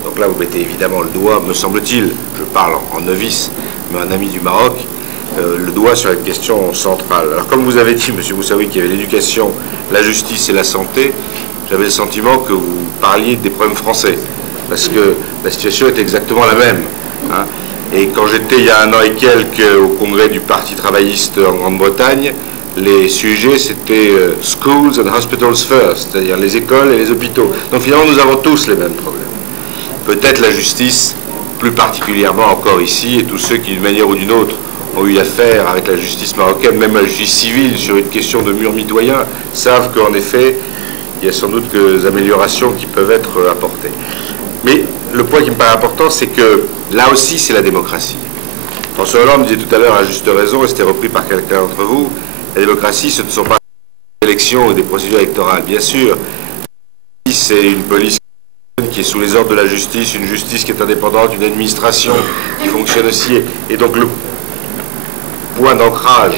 Donc là, vous mettez évidemment le doigt, me semble-t-il, je parle en novice, mais un ami du Maroc, le doigt sur une question centrale. Alors comme vous avez dit, M. Moussaoui, qu'il y avait l'éducation, la justice et la santé, j'avais le sentiment que vous parliez des problèmes français, parce que la situation est exactement la même. Hein. Et quand j'étais il y a un an et quelques au congrès du Parti travailliste en Grande-Bretagne, les sujets c'était schools and hospitals first, c'est-à-dire les écoles et les hôpitaux. Donc finalement nous avons tous les mêmes problèmes. Peut-être la justice, plus particulièrement encore ici, et tous ceux qui d'une manière ou d'une autre ont eu affaire avec la justice marocaine, même la justice civile, sur une question de mur mitoyen, savent qu'en effet, il y a sans doute des améliorations qui peuvent être apportées. Mais le point qui me paraît important, c'est que là aussi, c'est la démocratie. François Hollande disait tout à l'heure à juste raison, et c'était repris par quelqu'un d'entre vous, la démocratie, ce ne sont pas des élections ou des procédures électorales, bien sûr. C'est une police qui est sous les ordres de la justice, une justice qui est indépendante, une administration qui fonctionne aussi. Et donc le point d'ancrage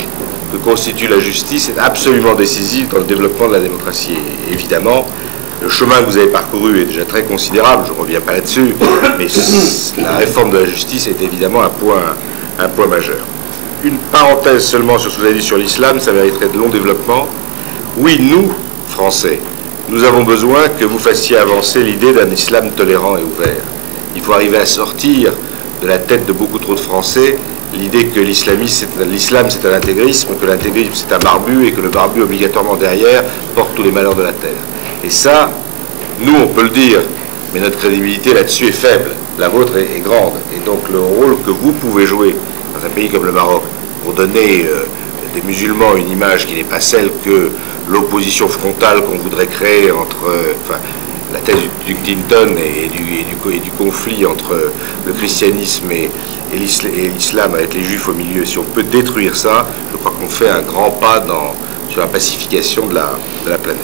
que constitue la justice est absolument décisif dans le développement de la démocratie. Et évidemment, le chemin que vous avez parcouru est déjà très considérable, je ne reviens pas là-dessus, mais la réforme de la justice est évidemment un point majeur. Une parenthèse seulement sur ce que vous avez dit sur l'islam, ça mériterait de long développement. Oui, nous, Français, nous avons besoin que vous fassiez avancer l'idée d'un islam tolérant et ouvert. Il faut arriver à sortir de la tête de beaucoup trop de Français l'idée que l'islam c'est un intégrisme, que l'intégrisme c'est un barbu et que le barbu obligatoirement derrière porte tous les malheurs de la terre. Et ça, nous on peut le dire, mais notre crédibilité là-dessus est faible, la vôtre est grande. Et donc le rôle que vous pouvez jouer dans un pays comme le Maroc pour donner des musulmans une image qui n'est pas celle que l'opposition frontale qu'on voudrait créer entre la thèse du Clinton et du conflit entre le christianisme et l'islam avec les juifs au milieu, si on peut détruire ça, je crois qu'on fait un grand pas sur la pacification de la planète.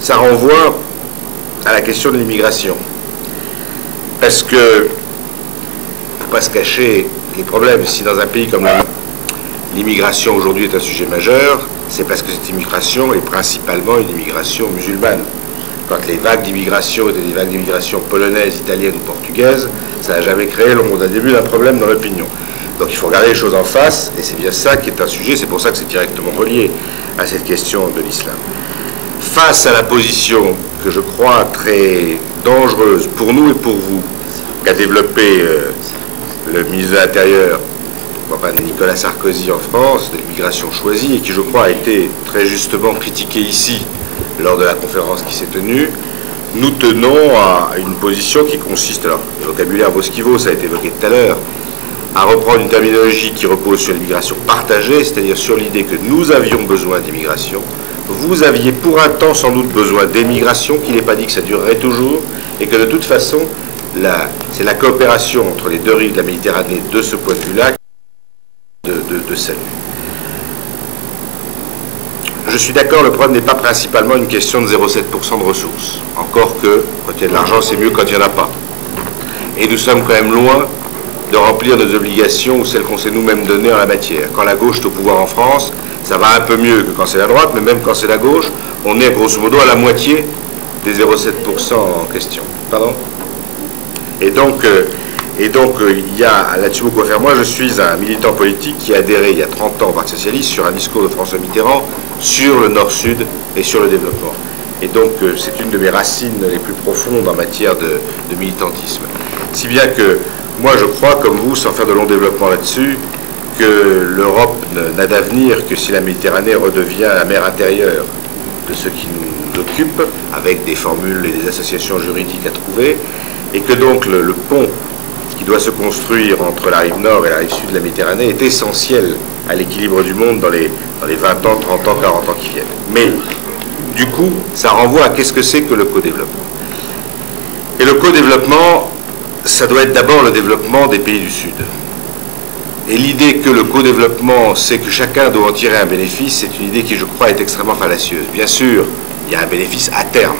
Ça renvoie à la question de l'immigration. Parce que, il ne faut pas se cacher les problèmes. Si dans un pays comme le l'immigration aujourd'hui est un sujet majeur, c'est parce que cette immigration est principalement une immigration musulmane. Quand les vagues d'immigration étaient des vagues d'immigration polonaises, italiennes ou portugaises, ça n'a jamais créé au début d'un problème dans l'opinion. Donc il faut regarder les choses en face, et c'est bien ça qui est un sujet, c'est pour ça que c'est directement relié à cette question de l'islam. Face à la position que je crois très dangereuse pour nous et pour vous, qu'a développé le ministre de l'Intérieur, Nicolas Sarkozy en France, de l'immigration choisie, et qui je crois a été très justement critiqué ici lors de la conférence qui s'est tenue, nous tenons à une position qui consiste, alors le vocabulaire vaut ce qu'il vaut, ça a été évoqué tout à l'heure, à reprendre une terminologie qui repose sur l'immigration partagée, c'est-à-dire sur l'idée que nous avions besoin d'immigration, vous aviez pour un temps sans doute besoin d'émigration, qu'il n'est pas dit que ça durerait toujours, et que de toute façon, c'est la coopération entre les deux rives de la Méditerranée de ce point de vue-là de salut. Je suis d'accord, le problème n'est pas principalement une question de 0,7% de ressources. Encore que, quand il y a de l'argent, c'est mieux quand il n'y en a pas. Et nous sommes quand même loin de remplir nos obligations ou celles qu'on s'est nous-mêmes données en la matière. Quand la gauche est au pouvoir en France, ça va un peu mieux que quand c'est la droite, mais même quand c'est la gauche, on est grosso modo à la moitié des 0,7% en question. Pardon ? Et donc, il y a là-dessus beaucoup à faire. Moi, je suis un militant politique qui a adhéré il y a 30 ans au Parti Socialiste sur un discours de François Mitterrand sur le Nord-Sud et sur le développement. Et donc, c'est une de mes racines les plus profondes en matière de militantisme. Si bien que, moi, je crois, comme vous, sans faire de long développement là-dessus, que l'Europe n'a d'avenir que si la Méditerranée redevient la mer intérieure de ce qui nous occupe, avec des formules et des associations juridiques à trouver, et que donc le pont qui doit se construire entre la rive nord et la rive sud de la Méditerranée est essentiel à l'équilibre du monde dans les 20 ans, 30 ans, 40 ans qui viennent. Mais, du coup, ça renvoie à qu'est-ce que c'est que le co-développement. Et le co-développement, ça doit être d'abord le développement des pays du Sud. Et l'idée que le co-développement, c'est que chacun doit en tirer un bénéfice, c'est une idée qui, je crois, est extrêmement fallacieuse. Bien sûr, il y a un bénéfice à terme.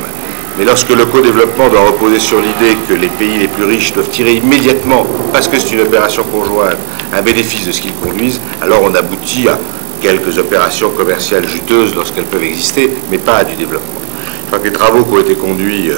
Mais lorsque le co-développement doit reposer sur l'idée que les pays les plus riches doivent tirer immédiatement, parce que c'est une opération conjointe, un bénéfice de ce qu'ils conduisent, alors on aboutit à quelques opérations commerciales juteuses lorsqu'elles peuvent exister, mais pas à du développement. Je crois que les travaux qui ont été conduits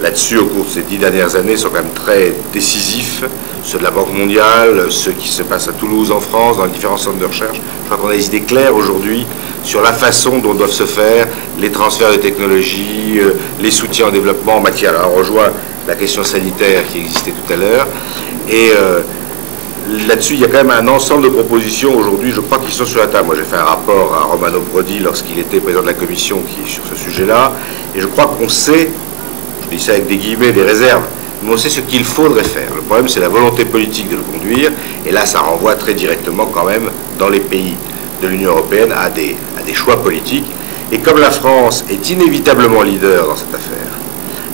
là-dessus au cours de ces 10 dernières années sont quand même très décisifs, ceux de la Banque mondiale, ceux qui se passent à Toulouse en France, dans les différents centres de recherche. Je crois qu'on a des idées claires aujourd'hui sur la façon dont doivent se faire les transferts de technologies, les soutiens au développement en matière. Alors on rejoint la question sanitaire qui existait tout à l'heure. Et là-dessus, il y a quand même un ensemble de propositions aujourd'hui, je crois, qui sont sur la table. Moi, j'ai fait un rapport à Romano Prodi lorsqu'il était président de la commission qui est sur ce sujet-là. Et je crois qu'on sait, je dis ça avec des guillemets, des réserves, mais on sait ce qu'il faudrait faire. Le problème, c'est la volonté politique de le conduire. Et là, ça renvoie très directement quand même, dans les pays de l'Union européenne, à des choix politiques. Et comme la France est inévitablement leader dans cette affaire,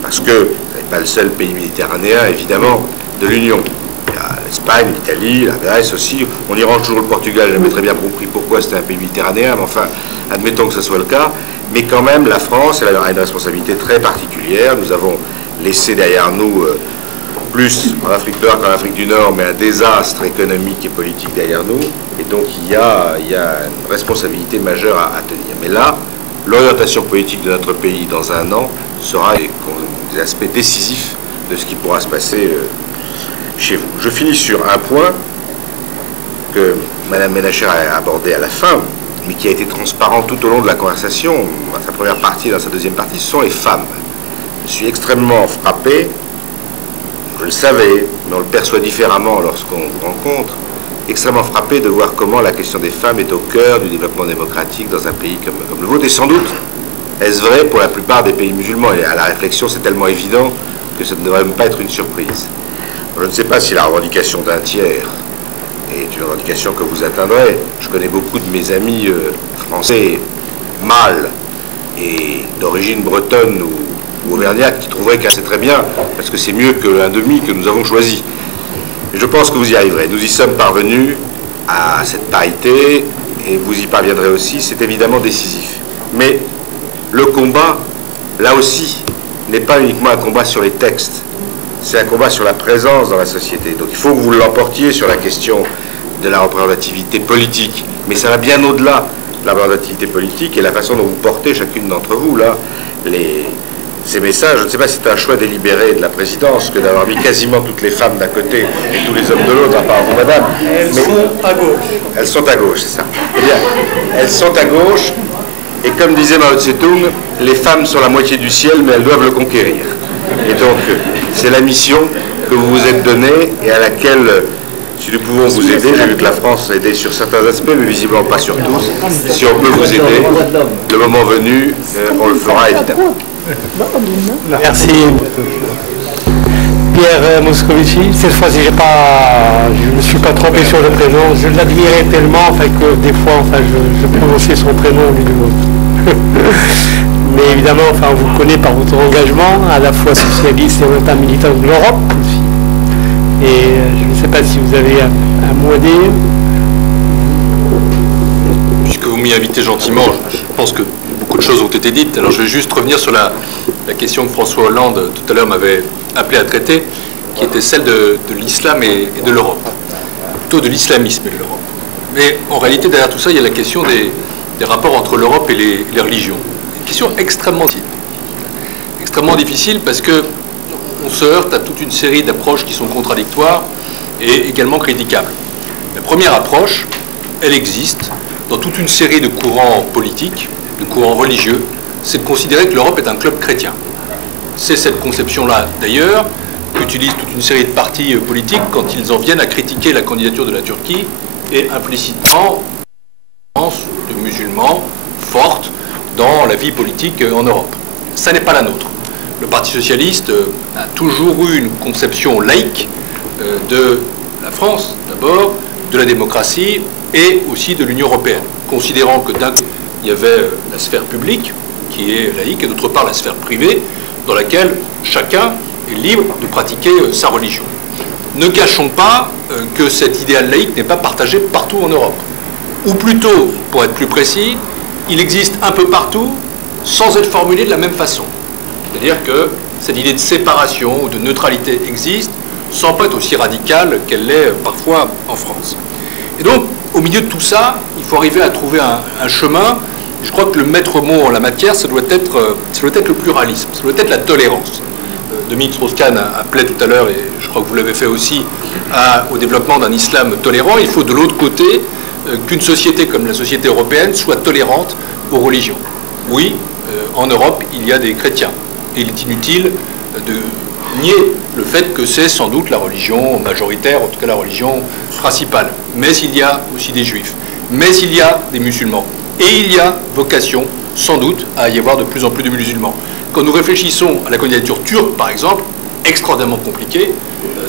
parce que vous n'êtes pas le seul pays méditerranéen, évidemment, de l'Union. Il y a l'Espagne, l'Italie, la Grèce aussi. On y range toujours le Portugal. Je n'ai très bien compris pourquoi c'était un pays méditerranéen, mais enfin, admettons que ce soit le cas. Mais quand même, la France, elle a une responsabilité très particulière. Nous avons laissé derrière nous, plus en Afrique noire qu'en Afrique du Nord, mais un désastre économique et politique derrière nous. Et donc, il y a une responsabilité majeure à tenir. Mais là, l'orientation politique de notre pays dans un an sera des aspects décisifs de ce qui pourra se passer chez vous. Je finis sur un point que Mme Ménacher a abordé à la fin, mais qui a été transparent tout au long de la conversation, dans sa première partie et dans sa deuxième partie, ce sont les femmes. Je suis extrêmement frappé, je le savais, mais on le perçoit différemment lorsqu'on vous rencontre, extrêmement frappé de voir comment la question des femmes est au cœur du développement démocratique dans un pays comme le vôtre. Et sans doute, est-ce vrai pour la plupart des pays musulmans? Et à la réflexion, c'est tellement évident que ça ne devrait même pas être une surprise. Je ne sais pas si la revendication d'un tiers est une revendication que vous atteindrez. Je connais beaucoup de mes amis français, mâles et d'origine bretonne ou auvergnate, qui trouveraient que c'est très bien, parce que c'est mieux que l'un demi que nous avons choisi. Et je pense que vous y arriverez. Nous y sommes parvenus à cette parité, et vous y parviendrez aussi. C'est évidemment décisif. Mais le combat, là aussi, n'est pas uniquement un combat sur les textes. C'est un combat sur la présence dans la société. Donc il faut que vous l'emportiez sur la question de la représentativité politique. Mais ça va bien au-delà de la représentativité politique et la façon dont vous portez chacune d'entre vous, là, ces messages. Je ne sais pas si c'est un choix délibéré de la présidence que d'avoir mis quasiment toutes les femmes d'un côté et tous les hommes de l'autre, à part vous, madame. Elles sont à gauche. Elles sont à gauche, c'est ça. Eh bien, elles sont à gauche, et comme disait Mao Tse-tung, les femmes sont la moitié du ciel, mais elles doivent le conquérir. Et donc, c'est la mission que vous vous êtes donnée et à laquelle, si nous pouvons vous aider, j'ai vu que la France a aidé sur certains aspects, mais visiblement pas sur tous. Si on peut vous aider, le moment venu, on le fera évidemment. Merci. Pierre Moscovici, cette fois-ci je ne me suis pas trompé sur le prénom, je l'admirais tellement que des fois je prononçais son prénom au lieu du vôtre. Mais évidemment, on vous connaît par votre engagement, à la fois socialiste et en même temps militant de l'Europe aussi. Et je ne sais pas si vous avez un mot à dire. Puisque vous m'y invitez gentiment, je pense que beaucoup de choses ont été dites. Alors je vais juste revenir sur la question que François Hollande tout à l'heure m'avait appelé à traiter, qui était celle de l'islam et de l'Europe. Plutôt de l'islamisme et de l'Europe. Mais en réalité, derrière tout ça, il y a la question des rapports entre l'Europe et les religions. Une question extrêmement difficile. Extrêmement difficile parce que on se heurte à toute une série d'approches qui sont contradictoires et également critiquables. La première approche, elle existe dans toute une série de courants politiques, de courants religieux, c'est de considérer que l'Europe est un club chrétien. C'est cette conception-là, d'ailleurs, qu'utilisent toute une série de partis politiques quand ils en viennent à critiquer la candidature de la Turquie et implicitement de musulmans fortes dans la vie politique en Europe. Ça n'est pas la nôtre. Le Parti socialiste a toujours eu une conception laïque de la France, d'abord, de la démocratie et aussi de l'Union européenne, considérant que d'un côté, il y avait la sphère publique, qui est laïque, et d'autre part la sphère privée, dans laquelle chacun est libre de pratiquer sa religion. Ne cachons pas que cet idéal laïque n'est pas partagé partout en Europe. Ou plutôt, pour être plus précis, il existe un peu partout, sans être formulé de la même façon. C'est-à-dire que cette idée de séparation ou de neutralité existe, sans pas être aussi radicale qu'elle l'est parfois en France. Et donc, au milieu de tout ça, il faut arriver à trouver un chemin. Je crois que le maître mot en la matière, ça doit être le pluralisme, ça doit être la tolérance. Dominique Strauss-Kahn appelait tout à l'heure, et je crois que vous l'avez fait aussi, au développement d'un islam tolérant. Il faut de l'autre côté qu'une société comme la société européenne soit tolérante aux religions. Oui, en Europe, il y a des chrétiens. Et il est inutile de nier le fait que c'est sans doute la religion majoritaire, en tout cas la religion principale. Mais il y a aussi des juifs. Mais il y a des musulmans. Et il y a vocation, sans doute, à y avoir de plus en plus de musulmans. Quand nous réfléchissons à la candidature turque, par exemple, extraordinairement compliquée,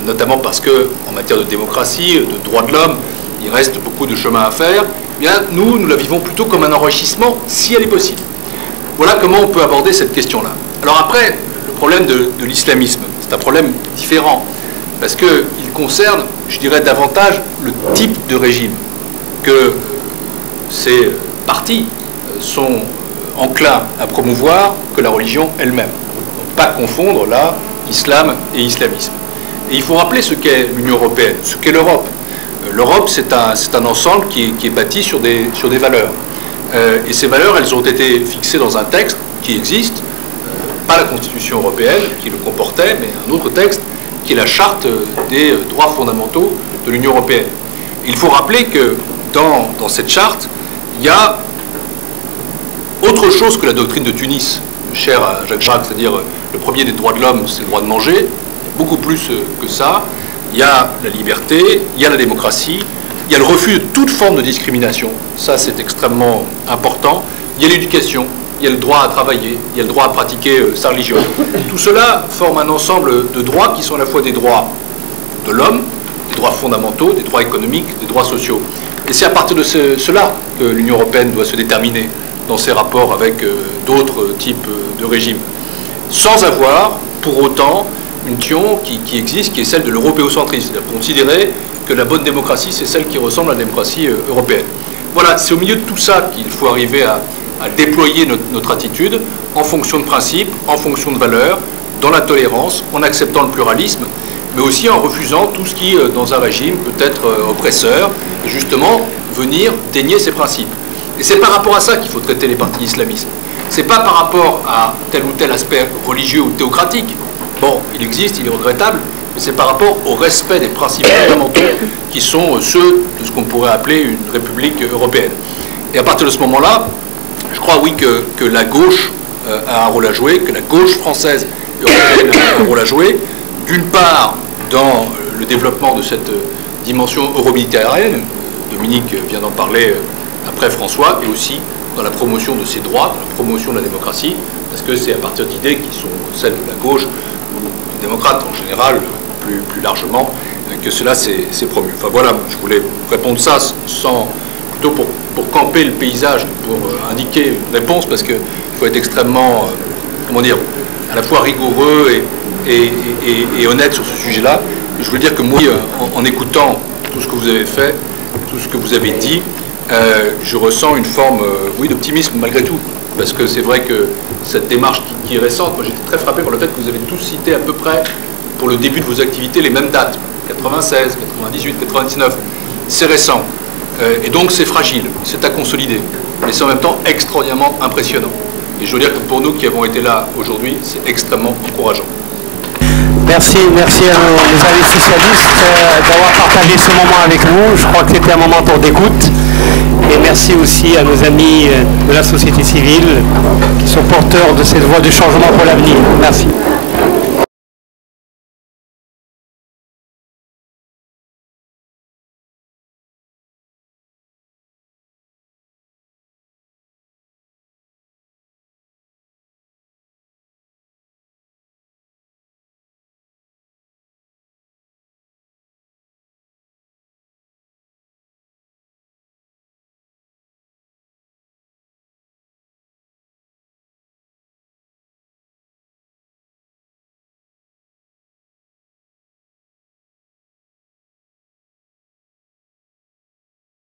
notamment parce qu'en matière de démocratie, de droits de l'homme, il reste beaucoup de chemin à faire, eh bien, nous la vivons plutôt comme un enrichissement, si elle est possible. Voilà comment on peut aborder cette question-là. Alors après, le problème de l'islamisme, c'est un problème différent, parce qu'il concerne, je dirais, davantage le type de régime que ces partis sont enclins à promouvoir que la religion elle-même. Donc, pas confondre là islam et islamisme. Et il faut rappeler ce qu'est l'Union européenne, ce qu'est l'Europe. L'Europe, c'est un ensemble qui est bâti sur des valeurs. Et ces valeurs, elles ont été fixées dans un texte qui existe, pas la Constitution européenne qui le comportait, mais un autre texte qui est la Charte des droits fondamentaux de l'Union européenne. Il faut rappeler que dans cette charte, il y a autre chose que la doctrine de Tunis, chère à Jacques Chirac, c'est-à-dire le premier des droits de l'homme, c'est le droit de manger, beaucoup plus que ça. Il y a la liberté, il y a la démocratie, il y a le refus de toute forme de discrimination, ça c'est extrêmement important, il y a l'éducation, il y a le droit à travailler, il y a le droit à pratiquer sa religion. Tout cela forme un ensemble de droits qui sont à la fois des droits de l'homme, des droits fondamentaux, des droits économiques, des droits sociaux. Et c'est à partir de cela que l'Union européenne doit se déterminer dans ses rapports avec d'autres types de régimes, sans avoir pour autant une notion qui existe, qui est celle de l'européocentrisme, c'est-à-dire considérer que la bonne démocratie, c'est celle qui ressemble à la démocratie européenne. Voilà, c'est au milieu de tout ça qu'il faut arriver à déployer notre attitude en fonction de principes, en fonction de valeurs, dans la tolérance, en acceptant le pluralisme. mais aussi en refusant tout ce qui, dans un régime, peut être oppresseur, et justement venir dénier ses principes. Et c'est par rapport à ça qu'il faut traiter les partis islamistes. C'est pas par rapport à tel ou tel aspect religieux ou théocratique. Bon, il existe, il est regrettable, mais c'est par rapport au respect des principes fondamentaux qui sont ceux de ce qu'on pourrait appeler une république européenne. Et à partir de ce moment-là, je crois, oui, que la gauche a un rôle à jouer, que la gauche française et européenne a un rôle à jouer, d'une part dans le développement de cette dimension euro-méditerranéenne, Dominique vient d'en parler après François, et aussi dans la promotion de ses droits, dans la promotion de la démocratie, parce que c'est à partir d'idées qui sont celles de la gauche, ou des démocrates en général, plus largement, que cela s'est promu. Enfin voilà, je voulais répondre ça plutôt pour camper le paysage, pour indiquer une réponse, parce qu'il faut être extrêmement, comment dire, à la fois rigoureux et honnête sur ce sujet-là. Je veux dire que moi, en écoutant tout ce que vous avez fait, tout ce que vous avez dit, je ressens une forme, oui, d'optimisme malgré tout. Parce que c'est vrai que cette démarche qui est récente, moi j'étais très frappé par le fait que vous avez tous cité à peu près, pour le début de vos activités, les mêmes dates. 96, 98, 99. C'est récent. Et donc c'est fragile, c'est à consolider. Mais c'est en même temps extraordinairement impressionnant. Et je veux dire que pour nous qui avons été là aujourd'hui, c'est extrêmement encourageant. Merci à nos amis socialistes d'avoir partagé ce moment avec nous. Je crois que c'était un moment d'écoute. Et merci aussi à nos amis de la société civile qui sont porteurs de cette voie de changement pour l'avenir. Merci.